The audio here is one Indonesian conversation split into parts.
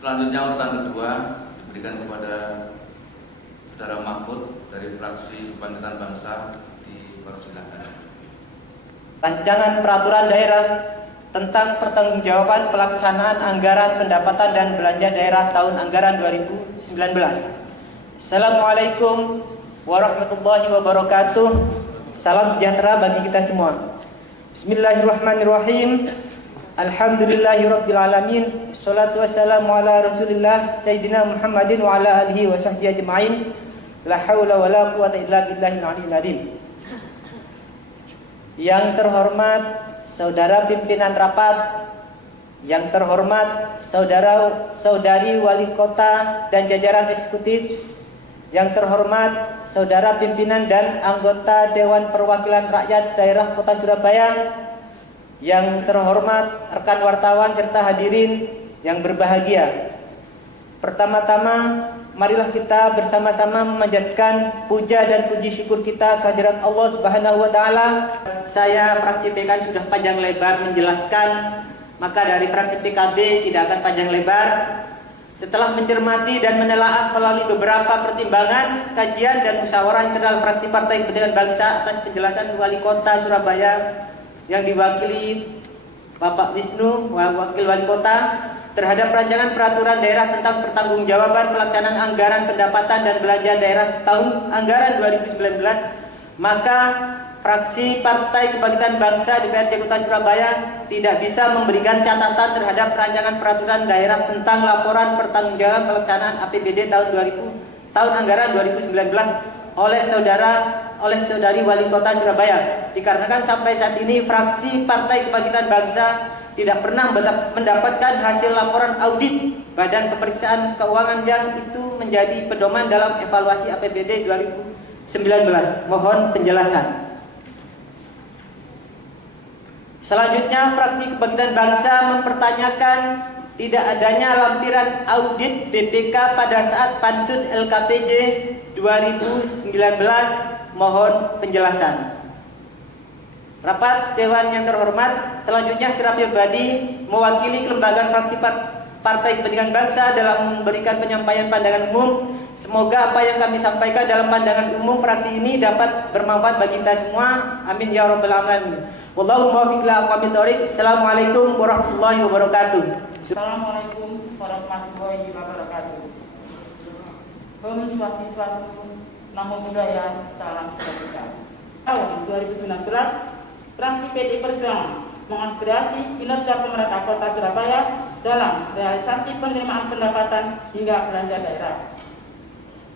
Selanjutnya urutan kedua diberikan kepada Saudara Mahfud dari fraksi Kebangkitan Bangsa. Dipersilakan. Rancangan Peraturan Daerah tentang pertanggungjawaban pelaksanaan anggaran pendapatan dan belanja daerah tahun anggaran 2019. Assalamualaikum warahmatullahi wabarakatuh. Salam sejahtera bagi kita semua. Bismillahirrahmanirrahim. Alhamdulillahirabbil alamin. Shalatu wassalamu ala Rasulillah Sayyidina Muhammadin wa ala alihi wa sahbihi ajma'in. La haula wala quwata illa billahil aliyyil azim. Yang terhormat Saudara pimpinan rapat, yang terhormat saudari wali kota dan jajaran eksekutif, yang terhormat saudara pimpinan dan anggota Dewan Perwakilan Rakyat Daerah Kota Surabaya, yang terhormat rekan wartawan serta hadirin yang berbahagia. Pertama-tama, marilah kita bersama-sama memanjatkan puja dan puji syukur kita kehadirat Allah Subhanahu wa taala. Saya fraksi PKB sudah panjang lebar menjelaskan, maka dari fraksi PKB tidak akan panjang lebar. Setelah mencermati dan menelaah melalui beberapa pertimbangan, kajian dan musyawarah internal fraksi Partai Kepentingan Bangsa atas penjelasan Wali Kota Surabaya yang diwakili Bapak Wisnu, Wakil Wali Kota, terhadap rancangan peraturan daerah tentang pertanggungjawaban pelaksanaan anggaran pendapatan dan belanja daerah tahun anggaran 2019, maka fraksi Partai Kebangkitan Bangsa DPRD Kota Surabaya tidak bisa memberikan catatan terhadap rancangan peraturan daerah tentang laporan pertanggungjawaban pelaksanaan APBD tahun anggaran 2019 oleh saudari Wali Kota Surabaya, dikarenakan sampai saat ini fraksi Partai Kebangkitan Bangsa tidak pernah mendapatkan hasil laporan audit Badan Pemeriksaan Keuangan yang itu menjadi pedoman dalam evaluasi APBD 2019. Mohon penjelasan. Selanjutnya, fraksi Kebangkitan Bangsa mempertanyakan tidak adanya lampiran audit BPK pada saat Pansus LKPJ 2019. Mohon penjelasan. Rapat Dewan yang terhormat, selanjutnya secara pribadi mewakili kelembagaan fraksi Partai Kepentingan Bangsa dalam memberikan penyampaian pandangan umum. Semoga apa yang kami sampaikan dalam pandangan umum fraksi ini dapat bermanfaat bagi kita semua. Amin ya rabbal alamin. Wallahu muwaffiq ila aqwamit thoriq. Assalamualaikum warahmatullahi wabarakatuh. Assalamualaikum warahmatullahi wabarakatuh. Om Swastiastu, Namo Buddhaya, salam kebajikan. Tahun 2019, fraksi PD Perjuangan mengaspirasi kinerja pemerintah Kota Surabaya dalam realisasi penerimaan pendapatan hingga belanja daerah.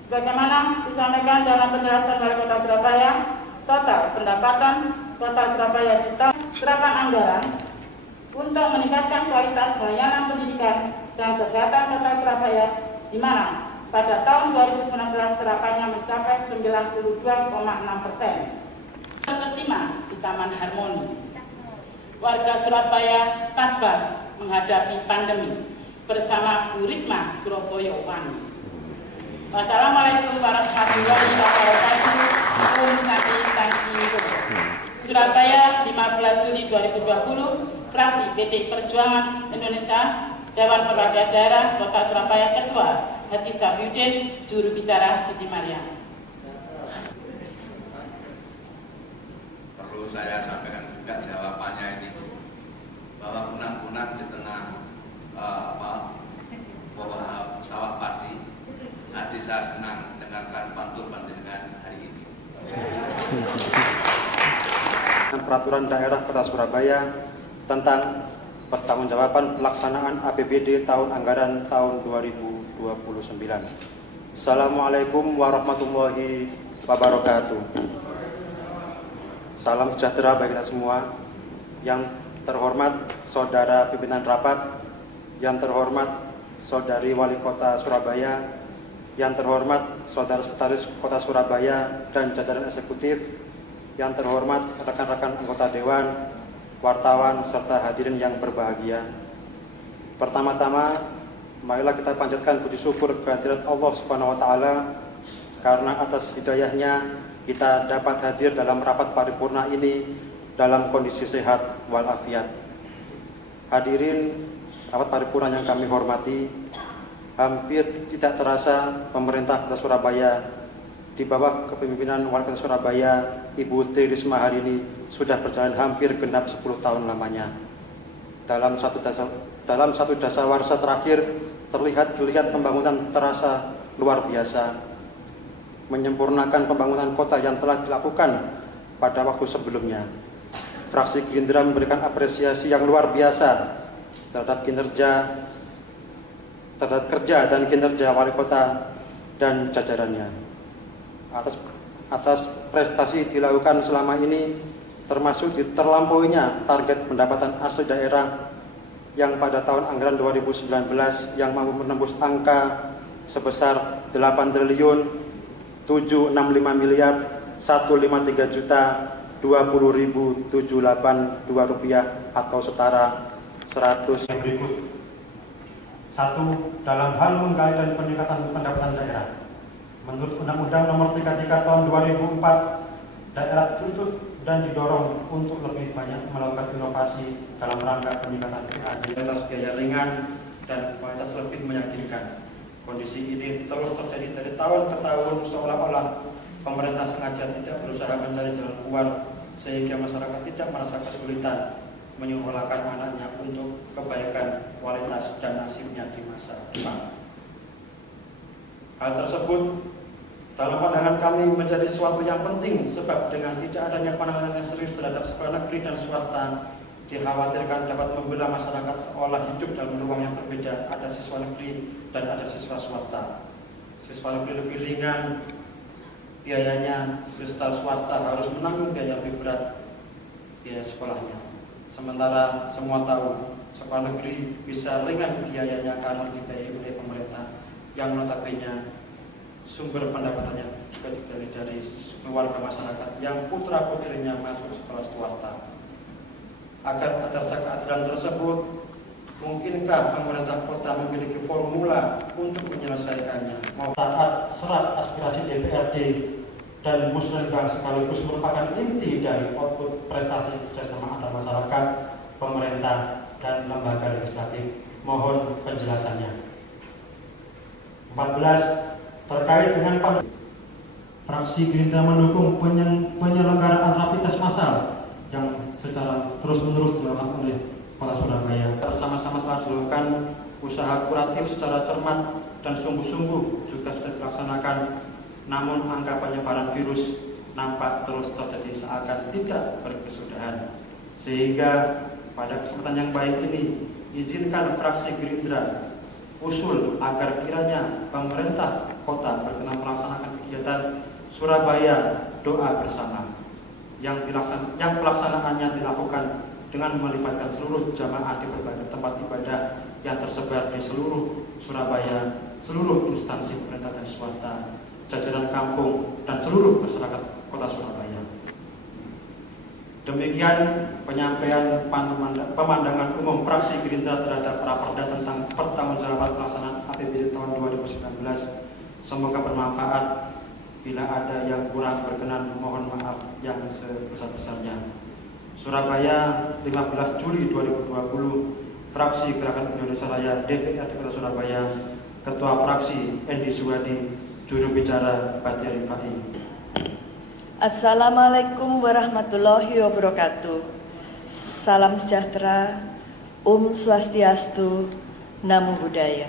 Sebagaimana disampaikan dalam penjelasan Wali Kota Surabaya, total pendapatan Kota Surabaya di tahun serapan anggaran untuk meningkatkan kualitas layanan pendidikan dan kesehatan Kota Surabaya, di mana pada tahun 2019 serapannya mencapai 92,6%. Terkesima di Taman Harmoni. Warga Surabaya tabah menghadapi pandemi bersama Bu Risma Surabaya Wani. Wassalamualaikum warahmatullahi wabarakatuh. Om Santi Santi. Surabaya 15 Juli 2020. Fraksi PD Perjuangan Indonesia, Dewan Perwakilan Daerah Kota Surabaya Ketua Hati Safyudin, juru bicara Siti Maryam. Perlu saya sampaikan juga jawabannya ini, bahwa kunang-kunang di tengah bawah sawah padi, hati saya senang dengarkan pantun panjenengan hari ini. Peraturan daerah Kota Surabaya tentang pertanggungjawaban pelaksanaan APBD tahun anggaran tahun 2029. Assalamualaikum warahmatullahi wabarakatuh. Salam sejahtera bagi kita semua. Yang terhormat saudara pimpinan rapat, yang terhormat saudari Wali Kota Surabaya, yang terhormat saudara sekretaris Kota Surabaya dan jajaran eksekutif, yang terhormat rekan-rekan anggota dewan, wartawan serta hadirin yang berbahagia. Pertama-tama, marilah kita panjatkan puji syukur kehadirat Allah Subhanahu wa taala karena atas hidayahnya kita dapat hadir dalam rapat paripurna ini dalam kondisi sehat walafiat. Hadirin rapat paripurna yang kami hormati, hampir tidak terasa pemerintah Kota Surabaya di bawah kepemimpinan Wali Kota Surabaya Ibu Tri Risma hari ini sudah berjalan hampir genap 10 tahun lamanya. Dalam satu dasawarsa terakhir terlihat geliat pembangunan terasa luar biasa, menyempurnakan pembangunan kota yang telah dilakukan pada waktu sebelumnya. Fraksi Gerindra memberikan apresiasi yang luar biasa terhadap kerja dan kinerja Wali Kota dan jajarannya. Atas prestasi dilakukan selama ini, termasuk terlampauinya target pendapatan asli daerah yang pada tahun anggaran 2019 yang mampu menembus angka sebesar 8.765.153.020.708 rupiah atau setara 100 berikut. 1. Dalam hal menggali dan peningkatan pendapatan daerah. Menurut Undang-Undang Nomor 33 Tahun 2004, daerah dituntut dan didorong untuk lebih banyak melakukan inovasi dalam rangka peningkatan PAD atas biaya ringan dan kualitas lebih meyakinkan. Kondisi ini terus terjadi dari tahun ke tahun, seolah-olah pemerintah sengaja tidak berusaha mencari jalan keluar sehingga masyarakat tidak merasa kesulitan menyuarakan anaknya untuk kebaikan kualitas dan nasibnya di masa depan. Hal tersebut dalam pandangan kami menjadi suatu yang penting, sebab dengan tidak adanya pandangan yang serius terhadap sekolah negeri dan swasta dikhawatirkan dapat membelah masyarakat seolah hidup dalam ruang yang berbeda. Ada siswa negeri dan ada siswa swasta. Siswa negeri lebih ringan biayanya, siswa swasta harus menanggung biaya lebih berat biaya sekolahnya. Sementara semua tahu sekolah negeri bisa ringan biayanya karena dibiayai oleh pemerintah yang notabene sumber pendapatannya juga dari keluarga masyarakat yang putra-putrinya masuk sekolah swasta. Agar atas keadilan tersebut, mungkinkah pemerintah kota memiliki formula untuk menyelesaikannya? Saat serat aspirasi DPRD dan Musrenbang sekaligus merupakan inti dari output prestasi kerjasama antar masyarakat, pemerintah, dan lembaga legislatif. Mohon penjelasannya. 14. Terkait dengan fraksi Gerindra mendukung penyelenggaraan rapid test massal yang secara terus-menerus dilakukan oleh Kota Surabaya. Bersama-sama telah dilakukan usaha kuratif secara cermat dan sungguh-sungguh juga sudah dilaksanakan, namun angka penyebaran virus nampak terus terjadi seakan tidak berkesudahan. Sehingga pada kesempatan yang baik ini, izinkan fraksi Gerindra usul agar kiranya pemerintah kota berkenan melaksanakan kegiatan Surabaya Doa Bersama yang pelaksanaannya dilakukan dengan melibatkan seluruh jamaah di berbagai tempat ibadah yang tersebar di seluruh Surabaya, seluruh instansi pemerintah dan swasta, jajaran kampung, dan seluruh masyarakat Kota Surabaya. Demikian penyampaian pemandangan umum fraksi Gerindra terhadap raperda tentang pertanggungjawaban pelaksanaan APBD tahun 2019. Semoga bermanfaat. Bila ada yang kurang berkenan, mohon maaf yang sebesar-besarnya. Surabaya, 15 Juli 2020, Fraksi Gerakan Indonesia Raya DPRD Kota Surabaya, Ketua Fraksi Endi Suwadi, Juru Bicara Bati Rifai. Assalamualaikum warahmatullahi wabarakatuh. Salam sejahtera, Swastiastu, Namo Buddhaya.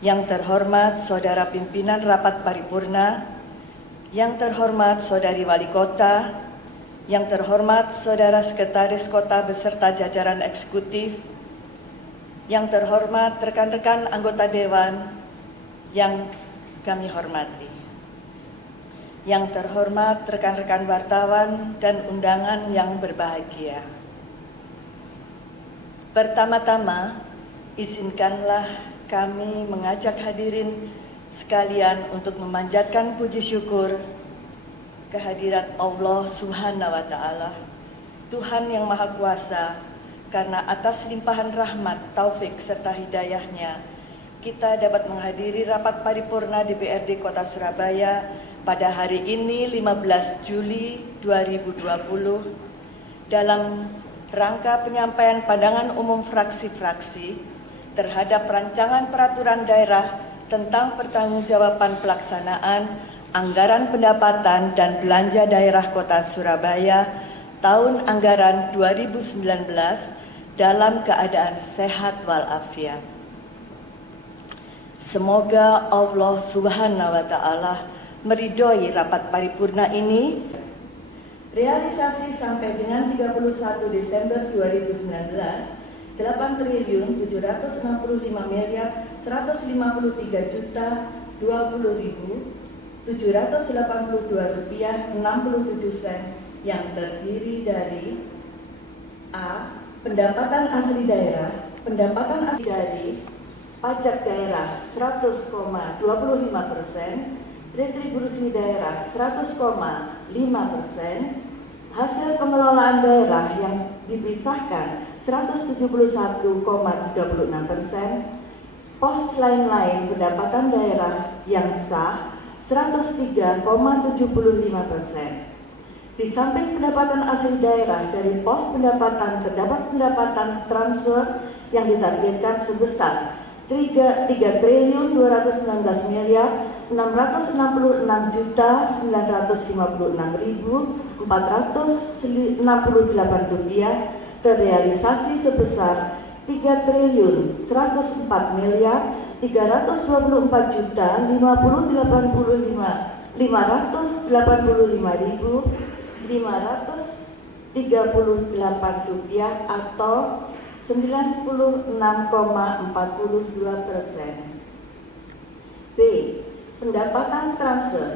Yang terhormat Saudara Pimpinan Rapat Paripurna, yang terhormat Saudari Wali Kota, yang terhormat Saudara Sekretaris Kota beserta jajaran eksekutif, yang terhormat rekan-rekan anggota Dewan yang kami hormati, yang terhormat rekan-rekan wartawan dan undangan yang berbahagia. Pertama-tama, izinkanlah kami mengajak hadirin sekalian untuk memanjatkan puji syukur kehadirat Allah Subhanahu wa Ta'ala, Tuhan yang Maha Kuasa, karena atas limpahan rahmat, taufik serta hidayahnya kita dapat menghadiri rapat paripurna DPRD Kota Surabaya pada hari ini 15 Juli 2020 dalam rangka penyampaian pandangan umum fraksi-fraksi terhadap rancangan peraturan daerah tentang pertanggungjawaban pelaksanaan anggaran pendapatan dan belanja daerah Kota Surabaya tahun anggaran 2019 dalam keadaan sehat walafiat. Semoga Allah Subhanahu wa Ta'ala meridhoi rapat paripurna ini. Realisasi sampai dengan 31 Desember 2019, 8.765.153.020.000 $782.67 yang terdiri dari A. Pendapatan asli daerah, pendapatan asli dari pajak daerah 100,25%, retribusi daerah 100,5%, hasil pengelolaan daerah yang dipisahkan 171,36%, pos lain-lain pendapatan daerah yang sah 103,75%. Di samping pendapatan asli daerah dari pos pendapatan terdapat pendapatan transfer yang ditargetkan sebesar 3.956.956.468 rupiah terrealisasi sebesar 3.4.588.585.538 rupiah atau 96,42%. B. Pendapatan transfer.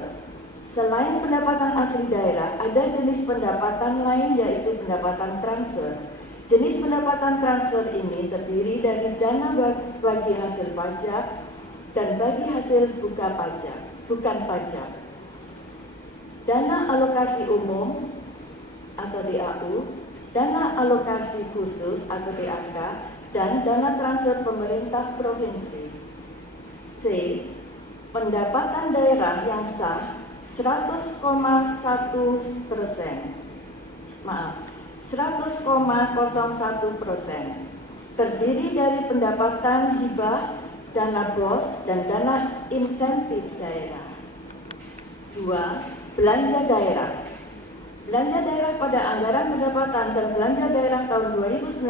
Selain pendapatan asli daerah, ada jenis pendapatan lain yaitu pendapatan transfer. Jenis pendapatan transfer ini terdiri dari dana bagi hasil pajak dan bagi hasil bukan pajak. Dana alokasi umum atau DAU, dana alokasi khusus atau DAK, dan dana transfer pemerintah provinsi. C. Pendapatan daerah yang sah 100,1%, terdiri dari pendapatan hibah, dana BOS, dan dana insentif daerah. 2. Belanja daerah. Belanja daerah pada anggaran pendapatan dan belanja daerah tahun 2019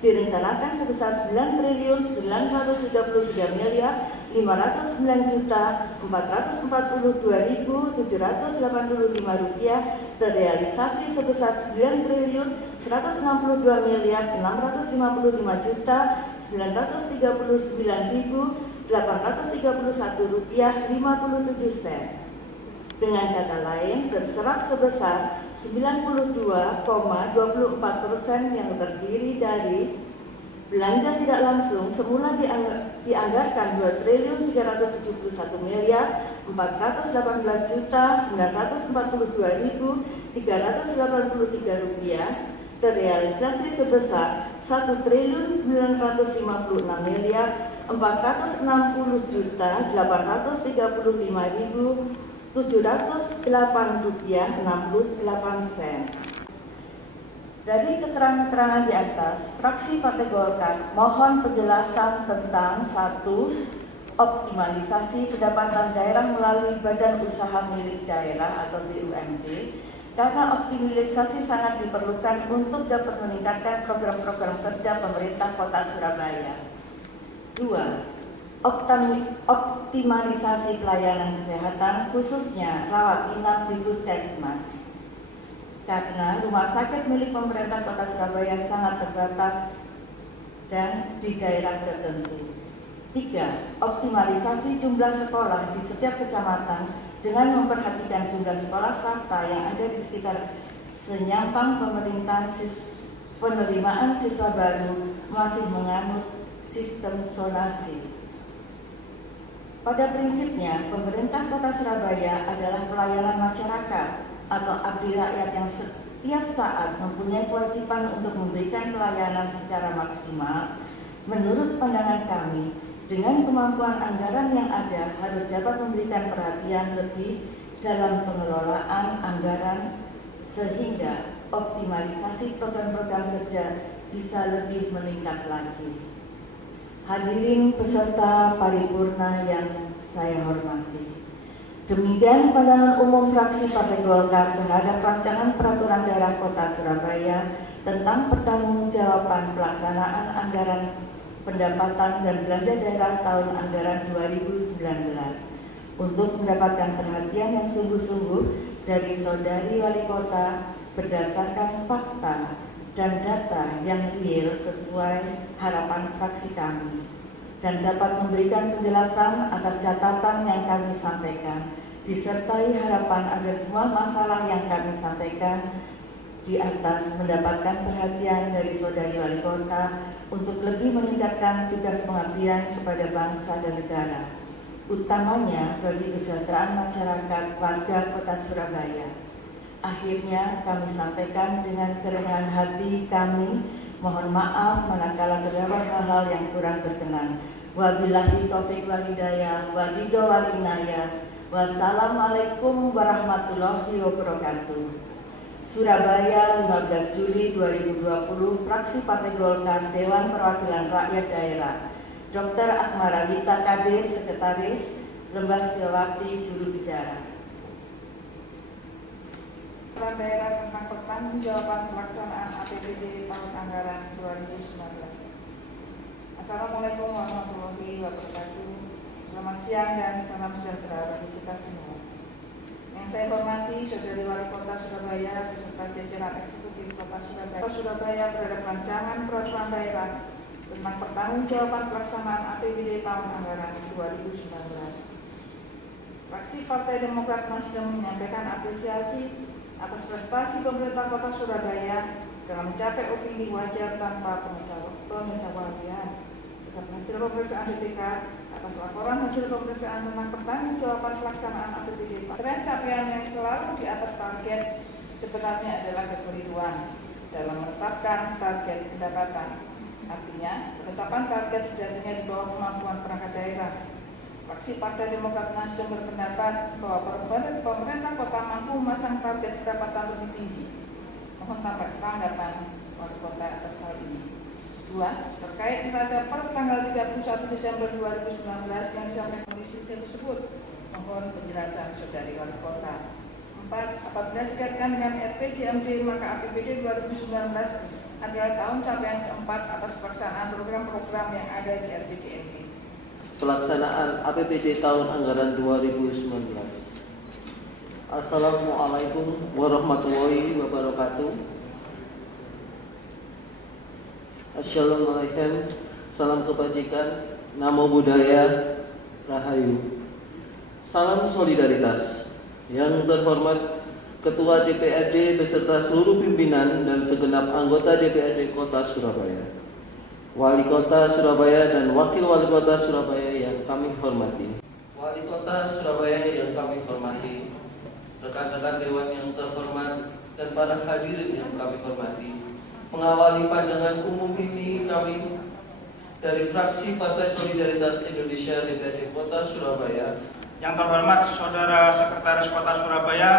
direncanakan sebesar 9.509.442.642.785 rupiah terrealisasi sebesar 9.119.939.831 rupiah 57 sen. Dengan kata lain, terserap sebesar 92,24% yang terdiri dari belanja tidak langsung semula dianggarkan 2.319.442.943 rupiah terrealisasi sebesar 1.460.835.708 rupiah 68 sen. Dari keterangan-keterangan di atas, fraksi Partai Golkar mohon penjelasan tentang 1. Optimalisasi pendapatan daerah melalui Badan Usaha Milik Daerah atau BUMD, karena optimalisasi sangat diperlukan untuk dapat meningkatkan program-program kerja pemerintah Kota Surabaya. 2. Optimalisasi pelayanan kesehatan khususnya rawat inap di Puskesmas, karena rumah sakit milik pemerintah Kota Surabaya sangat terbatas dan di daerah tertentu. 3. Optimalisasi jumlah sekolah di setiap kecamatan dengan memperhatikan jumlah sekolah swasta yang ada di sekitar senyampang penerimaan siswa baru masih menganut sistem zonasi. Pada prinsipnya, pemerintah Kota Surabaya adalah pelayanan masyarakat atau abdi rakyat yang setiap saat mempunyai kewajiban untuk memberikan pelayanan secara maksimal. Menurut pandangan kami, dengan kemampuan anggaran yang ada harus dapat memberikan perhatian lebih dalam pengelolaan anggaran sehingga optimalisasi program-program kerja bisa lebih meningkat lagi. hadirin peserta paripurna yang saya hormati. Demikian pandangan umum fraksi Partai Golkar terhadap rancangan peraturan daerah Kota Surabaya tentang pertanggungjawaban pelaksanaan anggaran pendapatan dan belanja daerah tahun anggaran 2019 untuk mendapatkan perhatian yang sungguh-sungguh dari Saudari Wali Kota berdasarkan fakta dan data yang real sesuai harapan fraksi kami dan dapat memberikan penjelasan atas catatan yang kami sampaikan disertai harapan agar semua masalah yang kami sampaikan di atas mendapatkan perhatian dari Saudari Wali Kota untuk lebih meningkatkan tugas pengabdian kepada bangsa dan negara, utamanya bagi kesejahteraan masyarakat warga Kota Surabaya. Akhirnya kami sampaikan dengan kerenahan hati kami, mohon maaf manakala terdapat hal-hal yang kurang berkenan. Wabillahi taufiq wal hidayah, wabillahi wal inayah. Wassalamualaikum warahmatullahi wabarakatuh. Surabaya, 15 Juli 2020, Fraksi Partai Golkar, Dewan Perwakilan Rakyat Daerah. Dr. Akmara Gita Kadir, Sekretaris, Lembah Setiawati, Juru Bicara. Peraturan daerah tentang pertanggungjawaban pelaksanaan APBD tahun anggaran 2019. Assalamualaikum warahmatullahi wabarakatuh. Selamat siang dan salam sejahtera bagi kita semua. Yang saya hormati Saudari Wali Kota Surabaya beserta jajaran eksekutif Kota Surabaya terhadap rancangan peraturan daerah tentang pertanggungjawaban pelaksanaan APBD tahun anggaran 2019. Fraksi Partai Demokrat Nasdem menyampaikan apresiasi atas prestasi pemerintah Kota Surabaya dalam mencapai opini wajar tanpa pengecualian terhadap hasil pemeriksaan BPK atas laporan hasil pemeriksaan tentang pertanggungjawaban pelaksanaan APBD. Tren capaian yang selalu di atas target sebenarnya adalah kekeliruan dalam menetapkan target pendapatan. Artinya, penetapan target sejatinya di bawah kemampuan perangkat daerah. Fraksi Partai Demokrat Nasdem berpendapat bahwa pemerintah kota mampu memasang target pendapatan lebih tinggi. Mohon tanggapan Wali Kota atas hal ini. 2. Terkait neraca per tanggal 31 Desember 2019 yang disampaikan kondisi tersebut, mohon penjelasan Saudari Wali Kota. 4. Apabila dikaitkan dengan RPJMD, maka APBD 2019 adalah tahun capaian keempat atas pelaksanaan program-program yang ada di RPJMD. Pelaksanaan APBD tahun anggaran 2019. Assalamualaikum warahmatullahi wabarakatuh. Assalamualaikum, salam kebajikan, namo buddhaya, rahayu. Salam solidaritas. Yang terhormat Ketua DPRD beserta seluruh pimpinan dan segenap anggota DPRD Kota Surabaya, Wali Kota Surabaya dan Wakil Wali Kota Surabaya yang kami hormati. Wali Kota Surabaya yang kami hormati, rekan-rekan Dewan yang terhormat dan para hadirin yang kami hormati. Mengawali pandangan umum ini kami dari fraksi Partai Solidaritas Indonesia DPRD Kota Surabaya. Yang terhormat Saudara Sekretaris Kota Surabaya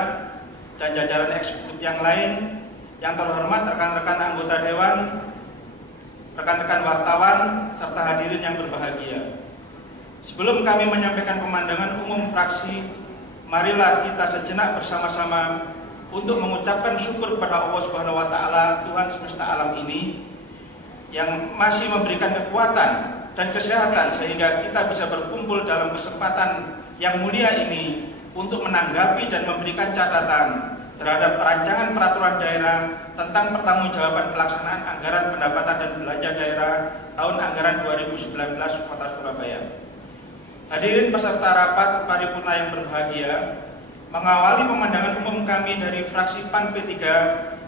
dan jajaran eksekutif yang lain, yang terhormat rekan-rekan anggota Dewan, rekan-rekan wartawan, serta hadirin yang berbahagia. Sebelum kami menyampaikan pemandangan umum fraksi, marilah kita sejenak bersama-sama untuk mengucapkan syukur kepada Allah Subhanahu wa Ta'ala, Tuhan semesta alam ini, yang masih memberikan kekuatan dan kesehatan sehingga kita bisa berkumpul dalam kesempatan yang mulia ini untuk menanggapi dan memberikan catatan terhadap rancangan peraturan daerah tentang pertanggungjawaban pelaksanaan anggaran pendapatan dan belanja daerah tahun anggaran 2019 Kota Surabaya. Hadirin peserta rapat paripurna yang berbahagia, mengawali pemandangan umum kami dari fraksi PAN P3,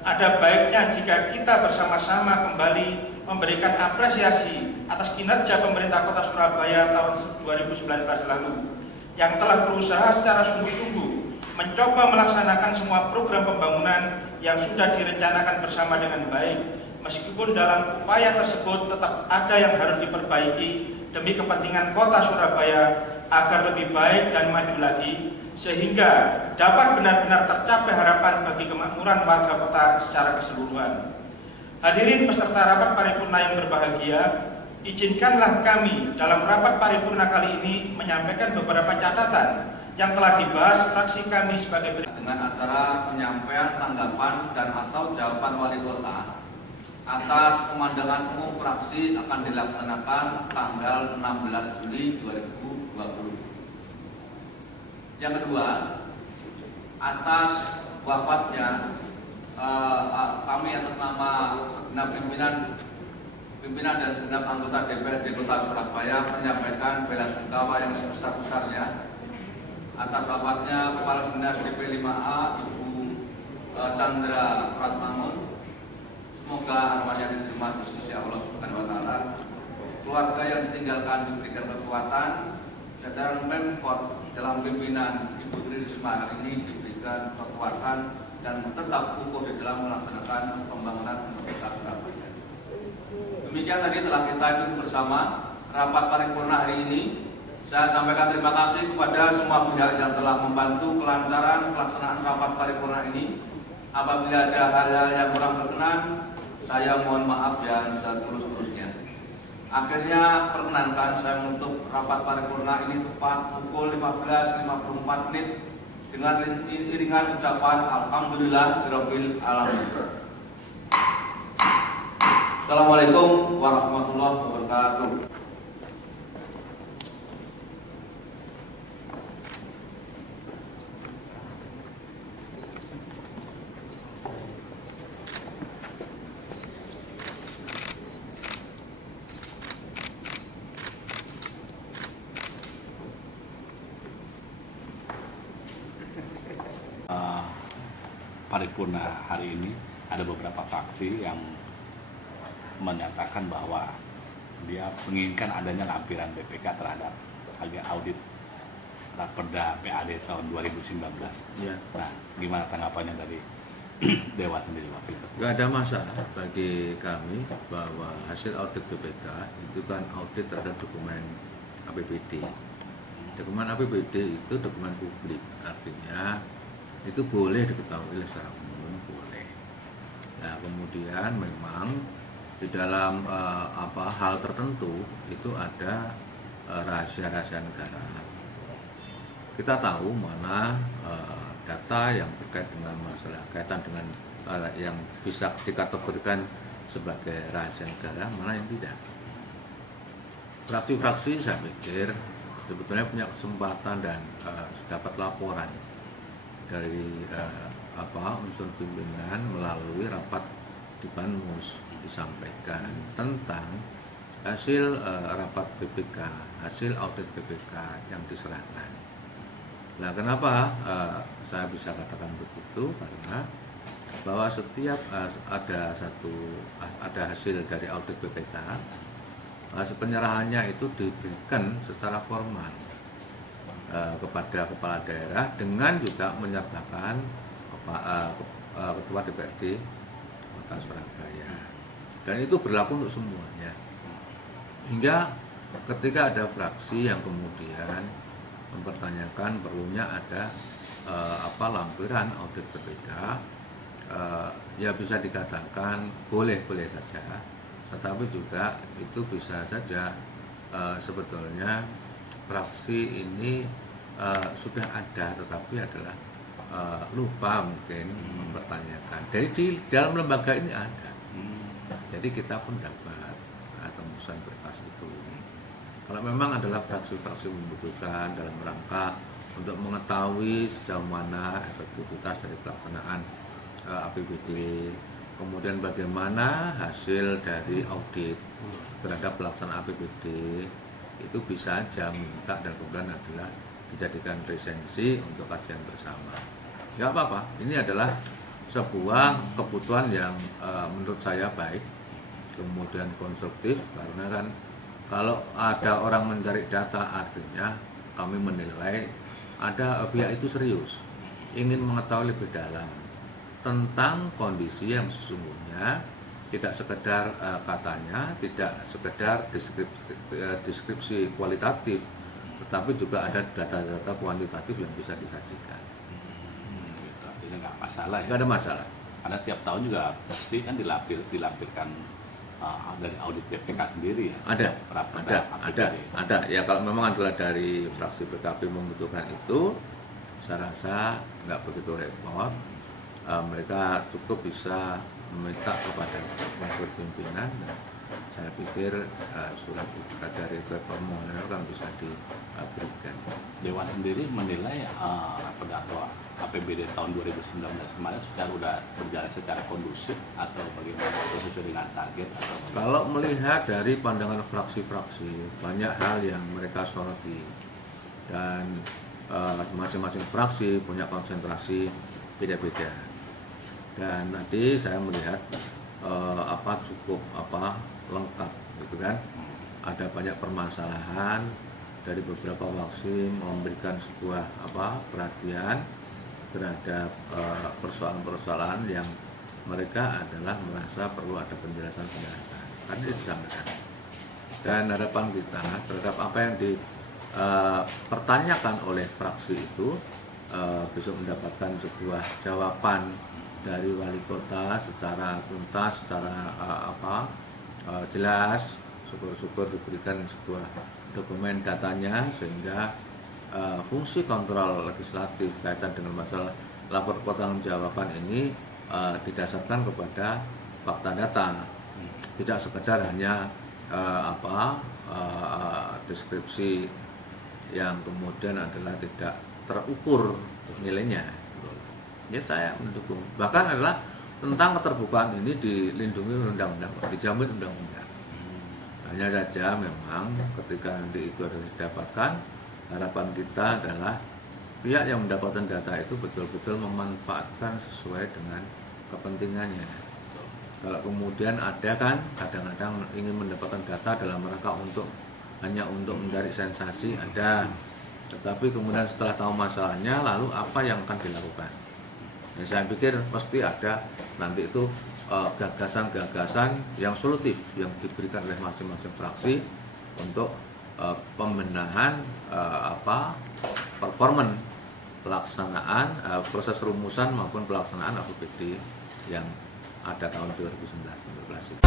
ada baiknya jika kita bersama-sama kembali memberikan apresiasi atas kinerja pemerintah Kota Surabaya tahun 2019 lalu yang telah berusaha secara sungguh-sungguh mencoba melaksanakan semua program pembangunan yang sudah direncanakan bersama dengan baik, meskipun dalam upaya tersebut tetap ada yang harus diperbaiki demi kepentingan Kota Surabaya agar lebih baik dan maju lagi, sehingga dapat benar-benar tercapai harapan bagi kemakmuran warga kota secara keseluruhan. Hadirin peserta rapat paripurna yang berbahagia, izinkanlah kami dalam rapat paripurna kali ini menyampaikan beberapa catatan yang telah dibahas fraksi kami sebagai berikut. Dengan acara penyampaian tanggapan dan atau jawaban wali kota atas pemandangan umum fraksi akan dilaksanakan tanggal 16 Juli 2020. Yang kedua, atas wafatnya kami atas nama segenap pimpinan dan segenap anggota DPRD Kota Surabaya menyampaikan bela sungkawa yang sebesar-besarnya atas wafatnya Kepala Dinas DP 5A Ibu Chandra Pratmangun. Semoga arwahnya diterima di sisi Allah Subhanahu wa taala. Keluarga yang ditinggalkan diberikan kekuatan, jajaran Pemkot dalam pimpinan Ibu Tri Risma hari ini diberikan kekuatan dan tetap kukuh di dalam melaksanakan pembangunan Kota Surabaya. Demikian tadi telah kita ikuti bersama rapat paripurna hari ini. Saya sampaikan terima kasih kepada semua pihak yang telah membantu kelancaran pelaksanaan rapat paripurna ini. Apabila ada hal-hal yang kurang berkenan, saya mohon maaf yang setulus-tulusnya. Akhirnya perkenankan saya menutup rapat paripurna ini tepat pukul 15.54 menit dengan iringan ucapan Alhamdulillahirabbil alamin. Assalamualaikum warahmatullahi wabarakatuh. Paripurna hari ini ada beberapa fraksi yang menyatakan bahwa dia menginginkan adanya lampiran BPK terhadap audit Raperda PAD tahun 2019. Ya. Nah, gimana tanggapannya dari Dewan sendiri waktu itu? Nggak ada masalah bagi kami bahwa hasil audit BPK itu kan audit terhadap dokumen APBD. Dokumen APBD itu dokumen publik, artinya itu boleh diketahui secara umum, boleh. Nah, kemudian memang di dalam hal tertentu itu ada rahasia-rahasia negara. Kita tahu mana data yang terkait dengan masalah kaitan dengan yang bisa dikategorikan sebagai rahasia negara, mana yang tidak. Fraksi-fraksi saya pikir sebetulnya punya kesempatan dan dapat laporan dari unsur pimpinan melalui rapat di Banmus disampaikan tentang hasil rapat BPK, hasil audit BPK yang diserahkan. Nah, kenapa saya bisa katakan begitu? Karena bahwa setiap ada hasil dari audit BPK, hasil penyerahannya itu diberikan secara formal kepada kepala daerah dengan juga menyertakan ketua DPRD Kota Surabaya, dan itu berlaku untuk semuanya. Hingga ketika ada fraksi yang kemudian mempertanyakan perlunya ada lampiran audit BPK, ya bisa dikatakan boleh-boleh saja, tetapi juga itu bisa saja sebetulnya fraksi ini sudah ada tetapi adalah lupa mungkin mempertanyakan. Jadi di dalam lembaga ini ada. Jadi kita pun dapat tembusan berkas itu. Kalau memang adalah fraksi-fraksi membutuhkan dalam rangka untuk mengetahui sejauh mana efektivitas dari pelaksanaan APBD, kemudian bagaimana hasil dari audit terhadap pelaksanaan APBD, itu bisa saja minta dan kemudian adalah dijadikan resensi untuk kajian bersama. Nggak apa-apa, ini adalah sebuah kebutuhan yang menurut saya baik, kemudian konstruktif, karena kan kalau ada orang mencari data artinya kami menilai ada pihak itu serius, ingin mengetahui lebih dalam tentang kondisi yang sesungguhnya, tidak sekedar katanya, tidak sekedar deskripsi kualitatif, tetapi juga ada data-data kuantitatif yang bisa disajikan. Ini nggak masalah ya? Nggak ada masalah. Karena tiap tahun juga pasti kan dilampirkan dari audit BPK sendiri ya? Ada. Ya kalau memang adalah dari fraksi PKB membutuhkan itu, saya rasa nggak begitu repot. Mereka cukup bisa meminta kepada unsur pimpinan. Saya pikir surat dari permohonan kan bisa diberikan. Dewan sendiri menilai atau APBD tahun 2019 kemarin sudah berjalan secara kondusif atau bagaimana, sesuai dengan target? Kalau melihat dari pandangan fraksi-fraksi, banyak hal yang mereka soroti dan masing-masing fraksi punya konsentrasi beda-beda. Dan tadi saya melihat cukup lengkap gitu kan. Ada banyak permasalahan dari beberapa fraksi memberikan sebuah perhatian terhadap persoalan-persoalan yang mereka adalah merasa perlu ada penjelasan-penjelasan. Kan itu disampaikan. Dan harapan kita terhadap apa yang dipertanyakan oleh fraksi itu bisa mendapatkan sebuah jawaban dari wali kota secara tuntas, secara jelas. Syukur-syukur diberikan sebuah dokumen datanya sehingga fungsi kontrol legislatif kaitan dengan masalah lapor pertanggungjawaban ini didasarkan kepada fakta data, tidak sekedar hanya deskripsi yang kemudian adalah tidak terukur nilainya. Ya saya mendukung. Bahkan adalah tentang keterbukaan ini dilindungi undang-undang, dijamin undang-undang. Hanya saja memang ketika nanti itu ada didapatkan, harapan kita adalah pihak yang mendapatkan data itu betul-betul memanfaatkan sesuai dengan kepentingannya. Kalau kemudian ada kan kadang-kadang ingin mendapatkan data dalam rangka hanya untuk mencari sensasi, ada. Tetapi kemudian setelah tahu masalahnya, lalu apa yang akan dilakukan? Ya, saya pikir pasti ada nanti itu gagasan-gagasan yang solutif yang diberikan oleh masing-masing fraksi untuk pembenahan performan pelaksanaan proses rumusan maupun pelaksanaan APBD yang ada tahun 2019.